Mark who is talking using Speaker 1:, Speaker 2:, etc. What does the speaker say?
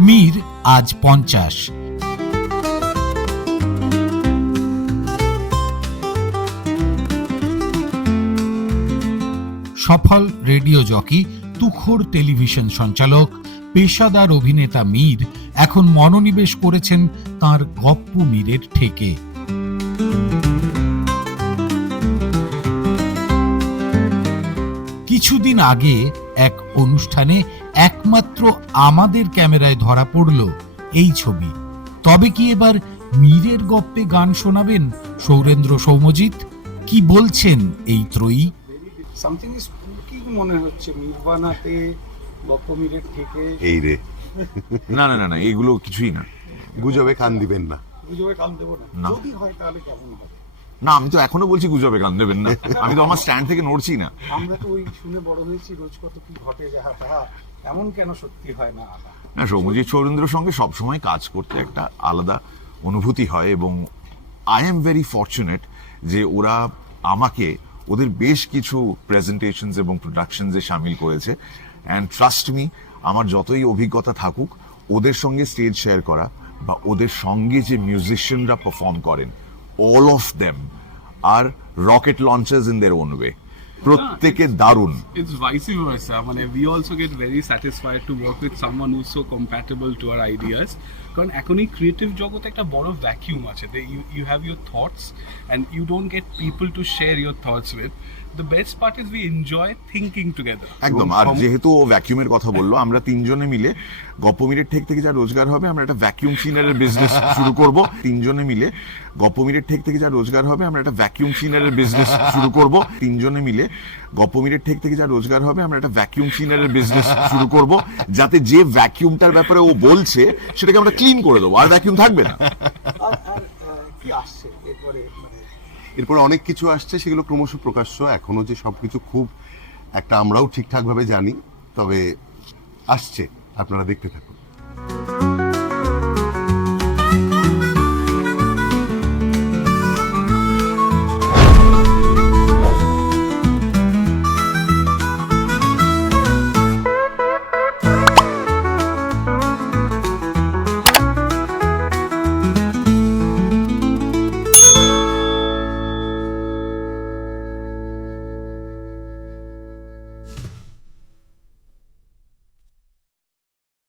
Speaker 1: মীর আজ পঞ্চাশ। সফল রেডিও জকি তুখোর টেলিভিশন সঞ্চালক, পেশাদার অভিনেতা মীর এখন মনোনিবেশ করেছেন তার গপ্পু মীরের ঠেকে। কিছুদিন আগে এক অনুষ্ঠানে একমাত্র আমাদের ক্যামেরায় ধরা পড়ল এই ছবি। তবে কি এবার মীরের গপ্পে গান শোনাবেন সৌরেন্দ্র সৌমজিৎ? কি বলছেন এই ত্রয়ী?
Speaker 2: সামথিং ইজ স্পুকি মনে হচ্ছে নির্বাণাতে গপ্পমীরের থেকে।
Speaker 3: এই রে।
Speaker 4: না না না না এগুলো কিছুই না।
Speaker 3: গুজবে কান দিবেন না।
Speaker 2: গুজবে কান দেবো না। যদি হয় তাহলে কেমন হবে
Speaker 4: না আমি তো এখনও বলছি গুজবে কান দেবেন না। আমি তো আমার স্ট্যান্ড থেকে নড়ছি না।
Speaker 2: আমরা তো ওই শুনে বড় হয়েছি রোজ কত কি ঘটে যাহা তাহা এমন কেন সত্যি হয় না
Speaker 4: না সৌমজিৎ সৌরেন্দ্রর সঙ্গে সবসময় কাজ করতে একটা আলাদা অনুভূতি হয় এবং আই এম ভেরি ফর্চুনেট যে ওরা আমাকে ওদের বেশ কিছু প্রেজেন্টেশনস এবং প্রোডাকশনসে সামিল করেছে। অ্যান্ড ট্রাস্ট মি আমার যতই অভিজ্ঞতা থাকুক ওদের সঙ্গে স্টেজ শেয়ার করা বা ওদের সঙ্গে যে মিউজিশিয়ানরা পারফর্ম করেন all of them are rocket launchers in their own way প্রত্যেকে দারুণ।
Speaker 5: ইটস vice ভার্সা মানে we also get very satisfied to work with someone who so so to our ideas কারণ এখন এই ক্রিয়েটিভ জগতে একটা বড় ভ্যাকিউম আছে। You have your thoughts and you don't get people to share your thoughts with the best part is we enjoy thinking together
Speaker 4: একদম আর যেহেতু ও ভ্যাকিউমের কথা বলল আমরা তিনজনে মিলে গপ্পমিরের ঠেক থেকে যা রোজগার হবে আমরা একটা ভ্যাকিউম ক্লিনারের বিজনেস শুরু করব। তিনজনে মিলে গপ্পমিরের ঠেক থেকে যা রোজগার হবে আমরা একটা ভ্যাকিউম ক্লিনারের বিজনেস শুরু করব। তিনজনে মিলে গপ্পমিরের ঠেক থেকে যা রোজগার হবে আমরা একটা ভ্যাকিউম ক্লিনারের বিজনেস শুরু করব। যাতে যে ভ্যাকিউমটার ব্যাপারে ও বলছে সেটাকে আমরা ক্লিন করে দেবো আর ভ্যাকিউম থাকবে না।
Speaker 2: কি আসছে এরপরে? মানে
Speaker 3: এরপর অনেক কিছু আসছে, সেগুলো ক্রমশ প্রকাশ্য। এখনও যে সব কিছু খুব একটা আমরাও ঠিকঠাকভাবে জানি, তবে আসছে, আপনারা দেখতে থাকুন।